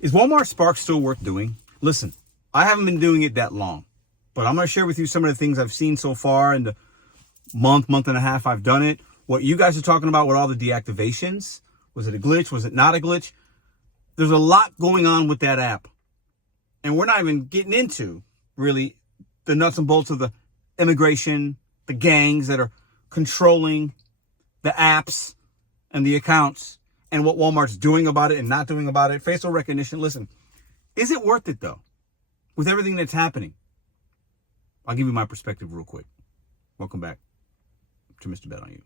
Is Walmart Spark still worth doing? Listen, I haven't been doing it that long, but I'm going to share with you some of the things I've seen so far in the month and a half I've done it. What you guys are talking about with all the deactivations. Was it a glitch? Was it not a glitch? There's a lot going on with that app. And we're not even getting into, really, the nuts and bolts of the immigration, the gangs that are controlling the apps and the accounts, and what Walmart's doing about it and not doing about it. Facial recognition. Listen, is it worth it, though, with everything that's happening? I'll give you my perspective real quick. Welcome back to Mr.BetonYou.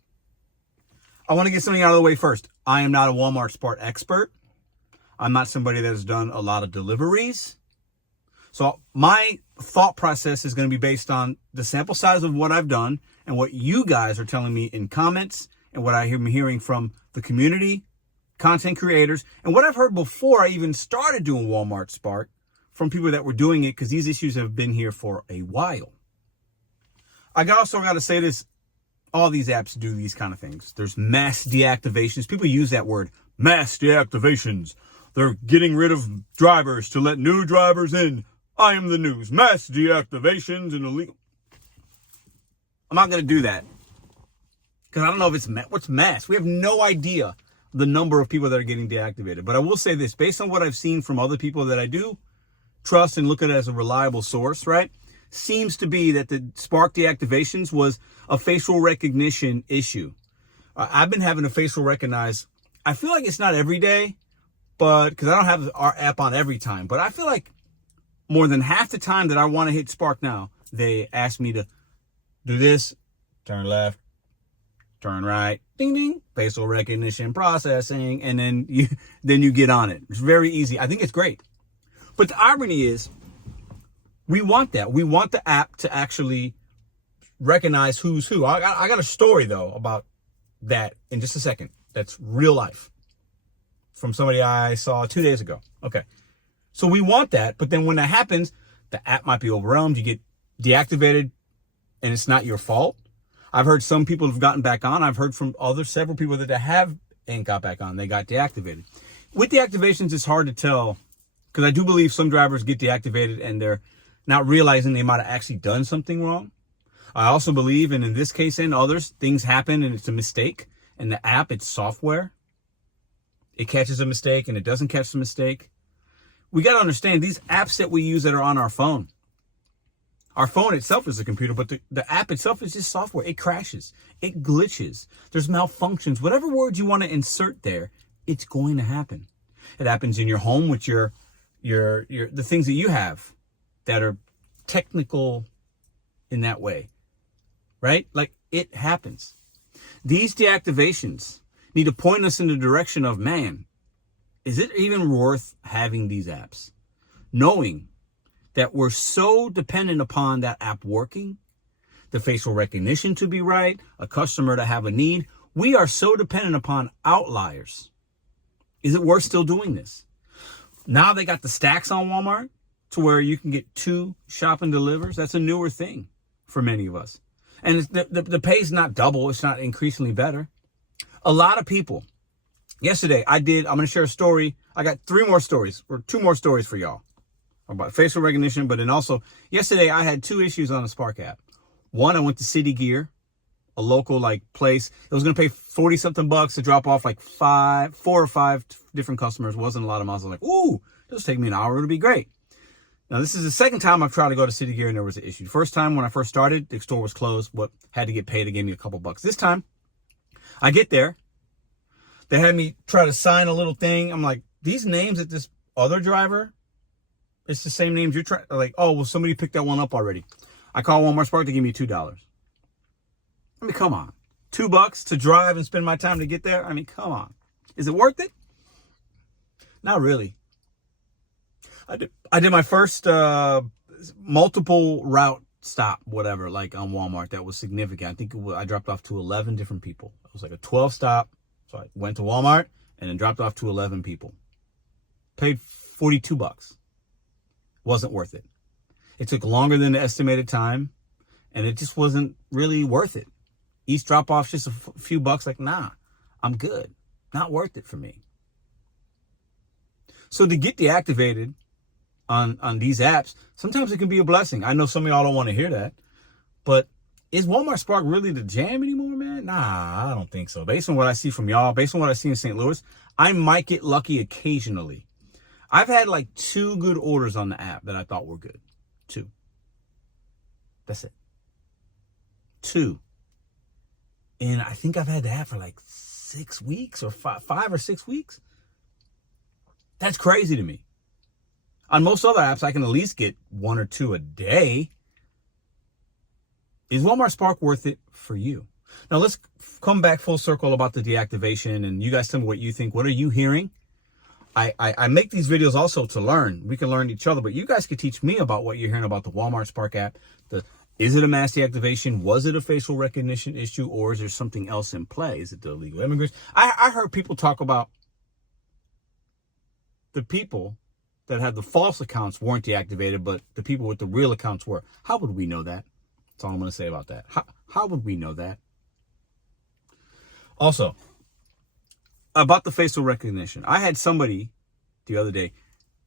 I want to get something out of the way first. I am not a Walmart Spark expert. I'm not somebody that has done a lot of deliveries. So my thought process is going to be based on the sample size of what I've done and what you guys are telling me in comments and what I'm hearing from the community, content creators, and what I've heard before I even started doing Walmart Spark from people that were doing it, because these issues have been here for a while. I also got to say this. All these apps do these kind of things. There's mass deactivations. People use that word, mass deactivations. They're getting rid of drivers to let new drivers in. I am the news. Mass deactivations and illegal. I'm not going to do that, because I don't know if it's what's mass. We have no idea the number of people that are getting deactivated. But I will say this, based on what I've seen from other people that I do trust and look at it as a reliable source, right? Seems to be that the Spark deactivations was a facial recognition issue. I've been having to facial recognize. I feel like it's not every day, but because I don't have our app on every time, but I feel like more than half the time that I want to hit Spark now, they ask me to do this, turn left, turn right, ding, ding, facial recognition processing, and then you get on it. It's very easy. I think it's great. But the irony is, we want that. We want the app to actually recognize who's who. I got a story, though, about that in just a second. That's real life from somebody I saw 2 days ago. Okay. So we want that. But then when that happens, the app might be overwhelmed. You get deactivated and it's not your fault. I've heard some people have gotten back on. I've heard from several people that have and got back on. They got deactivated. With deactivations, it's hard to tell, because I do believe some drivers get deactivated and they're not realizing they might have actually done something wrong. I also believe, and in this case and others, things happen and it's a mistake. And the app, it's software. It catches a mistake and it doesn't catch the mistake. We got to understand these apps that we use that are on our phone. Our phone itself is a computer, but the app itself is just software. It crashes. It glitches. There's malfunctions. Whatever words you want to insert there, it's going to happen. It happens in your home with the things that you have that are technical in that way, right? Like, it happens. These deactivations need to point us in the direction of, man, is it even worth having these apps? Knowing that we're so dependent upon that app working, the facial recognition to be right, a customer to have a need. We are so dependent upon outliers. Is it worth still doing this? Now they got the stacks on Walmart to where you can get 2 shop and delivers. That's a newer thing for many of us. And the pay's not double. It's not increasingly better. A lot of people. Yesterday, I'm going to share a story. I got 2 more stories for y'all about facial recognition. But then also, yesterday, I had 2 issues on the Spark app. One, I went to City Gear, a local place. It was going to pay 40-something bucks to drop off 4 or 5 different customers. Wasn't a lot of miles. I was like, ooh, this will take me an hour. It'll be great. Now, this is the second time I've tried to go to City Gear and there was an issue. First time when I first started, the store was closed. Had to get paid. They gave me a couple bucks. This time, I get there. They had me try to sign a little thing. I'm like, these names at this other driver, it's the same names you're trying. Like, oh, well, somebody picked that one up already. I call Walmart Spark. They give me $2. I mean, come on. $2 to drive and spend my time to get there? I mean, come on. Is it worth it? Not really. I did my first multiple route stop, whatever, on Walmart. That was significant. I think I dropped off to 11 different people. It was like a 12 stop. So I went to Walmart and then dropped off to 11 people. Paid $42. Wasn't worth it. It took longer than the estimated time, and it just wasn't really worth it. Each drop off just a few bucks. Nah, I'm good. Not worth it for me. So to get deactivated on these apps, sometimes it can be a blessing. I know some of y'all don't want to hear that, but is Walmart Spark really the jam anymore, man? Nah, I don't think so. Based on what I see from y'all, based on what I see in St. Louis, I might get lucky occasionally. I've had like 2 good orders on the app that I thought were good. 2. That's it. 2. And I think I've had the app for like 6 weeks or 5 or 6 weeks. That's crazy to me. On most other apps, I can at least get 1 or 2 a day. Is Walmart Spark worth it for you? Now, let's come back full circle about the deactivation, and you guys tell me what you think. What are you hearing? I make these videos also to learn. We can learn each other, but you guys could teach me about what you're hearing about the Walmart Spark app. Is it a mass deactivation? Was it a facial recognition issue, or is there something else in play? Is it the illegal immigrants? I heard people talk about the people that had the false accounts weren't deactivated, but the people with the real accounts were. How would we know that? That's all I'm going to say about that. How would we know that? Also, about the facial recognition. I had somebody the other day.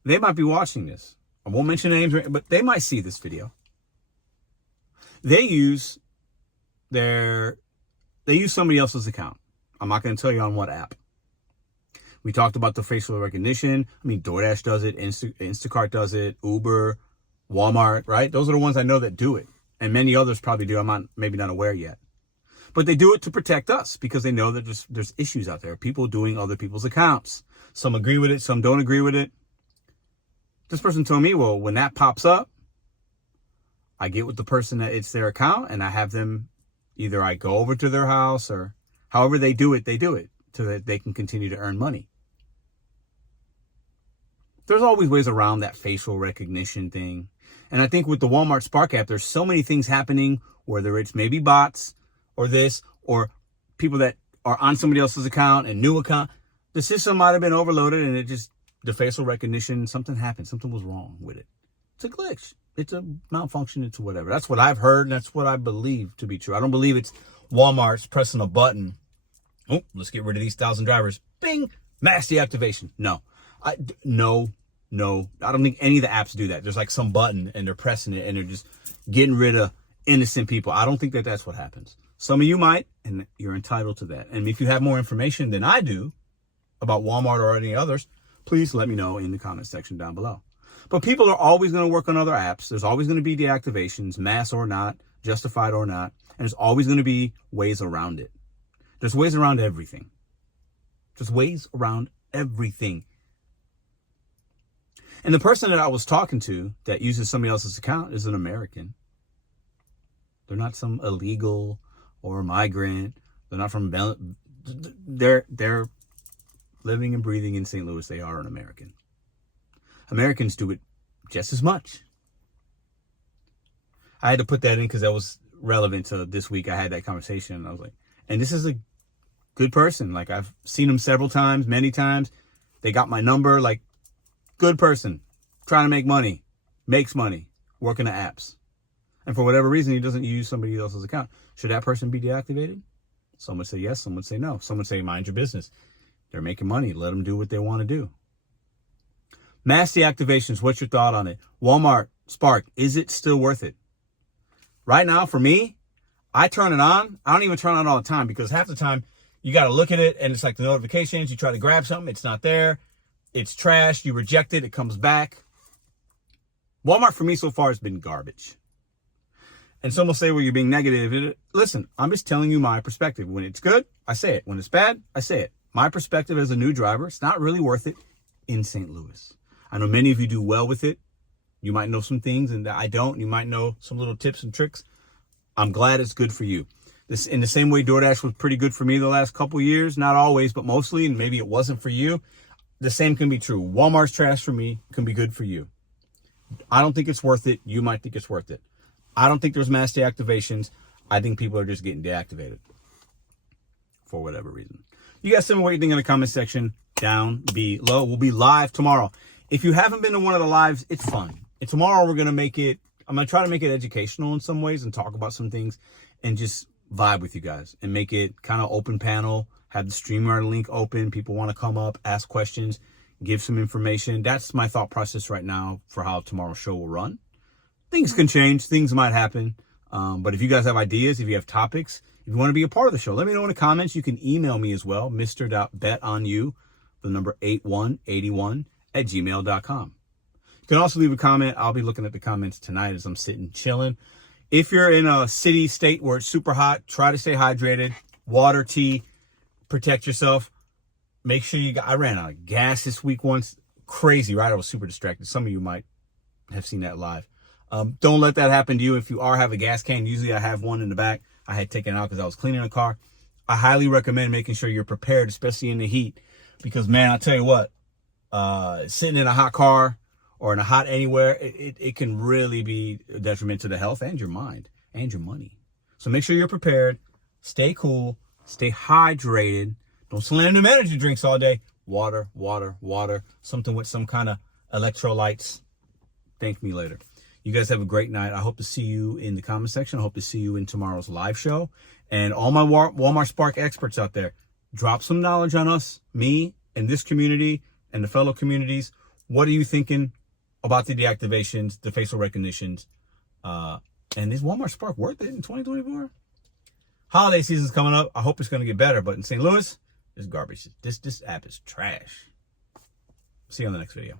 They might be watching this. I won't mention names, but they might see this video. They use somebody else's account. I'm not going to tell you on what app. We talked about the facial recognition. I mean, DoorDash does it. Instacart does it. Uber, Walmart, right? Those are the ones I know that do it. And many others probably do. I'm maybe not aware yet. But they do it to protect us because they know that there's issues out there. People doing other people's accounts. Some agree with it. Some don't agree with it. This person told me, well, when that pops up, I get with the person that it's their account and I have them, either I go over to their house or however they do it so that they can continue to earn money. There's always ways around that facial recognition thing. And I think with the Walmart Spark app, there's so many things happening, whether it's maybe bots or this, or people that are on somebody else's account and new account. The system might have been overloaded and the facial recognition, something happened. Something was wrong with it. It's a glitch. It's a malfunction. It's whatever. That's what I've heard. And that's what I believe to be true. I don't believe it's Walmart's pressing a button. Oh, let's get rid of these 1,000 drivers. Bing, mass deactivation. No, I don't think any of the apps do that. There's like some button and they're pressing it and they're just getting rid of innocent people. I don't think that that's what happens. Some of you might, and you're entitled to that. And if you have more information than I do about Walmart or any others, please let me know in the comment section down below. But people are always going to work on other apps. There's always going to be deactivations, mass or not, justified or not. And there's always going to be ways around it. There's ways around everything. Just ways around everything. And the person that I was talking to that uses somebody else's account is an American. They're not some illegal or migrant. They're not from they're living and breathing in St. Louis. They are an American. Americans do it just as much. I had to put that in because that was relevant to this week. I had that conversation and I was like, and this is a good person. Like, I've seen them several times, many times. They got my number. Like, good person, trying to make money, makes money, working the apps. And for whatever reason, he doesn't use somebody else's account. Should that person be deactivated? Some would say yes, some would say no. Some would say, mind your business. They're making money. Let them do what they want to do. Mass deactivations, what's your thought on it? Walmart, Spark, is it still worth it? Right now, for me, I turn it on. I don't even turn it on all the time because half the time you got to look at it and it's like the notifications. You try to grab something, it's not there. It's trash. You reject it. It comes back. Walmart for me so far has been garbage. And some will say, well, you're being negative. Listen, I'm just telling you my perspective. When it's good, I say it. When it's bad, I say it. My perspective as a new driver, it's not really worth it in St. Louis. I know many of you do well with it. You might know some things and I don't. You might know some little tips and tricks. I'm glad it's good for you. This, in the same way DoorDash was pretty good for me the last couple of years. Not always, but mostly. And maybe it wasn't for you. The same can be true. Walmart's trash for me can be good for you. I don't think it's worth it. You might think it's worth it. I don't think there's mass deactivations. I think people are just getting deactivated for whatever reason. You guys tell me what you think in the comment section down below. We'll be live tomorrow. If you haven't been to one of the lives, it's fun. And tomorrow I'm going to try to make it educational in some ways and talk about some things and just vibe with you guys and make it kind of open panel, have the StreamYard link open. People want to come up, ask questions, give some information. That's my thought process right now for how tomorrow's show will run. Things can change. Things might happen. But if you guys have ideas, if you have topics, if you want to be a part of the show, let me know in the comments. You can email me as well, Mr.BetonYou, the number 8181 at gmail.com. You can also leave a comment. I'll be looking at the comments tonight as I'm sitting chilling. If you're in a city, state where it's super hot, try to stay hydrated. Water, tea, protect yourself. Make sure I ran out of gas this week once. Crazy, right? I was super distracted. Some of you might have seen that live. Don't let that happen to you. If you have a gas can, usually I have one in the back. I had taken it out because I was cleaning the car. I highly recommend making sure you're prepared, especially in the heat. Because, man, I'll tell you what, sitting in a hot car or in a hot anywhere, it can really be a detriment to the health and your mind and your money. So make sure you're prepared. Stay cool. Stay hydrated. Don't slam them energy drinks all day. Water, water, water. Something with some kind of electrolytes. Thank me later. You guys have a great night. I hope to see you in the comment section. I hope to see you in tomorrow's live show. And all my Walmart Spark experts out there, drop some knowledge on us, me, and this community, and the fellow communities. What are you thinking about the deactivations, the facial recognitions? And is Walmart Spark worth it in 2024? Holiday season's coming up. I hope it's going to get better. But in St. Louis, it's garbage. This app is trash. See you on the next video.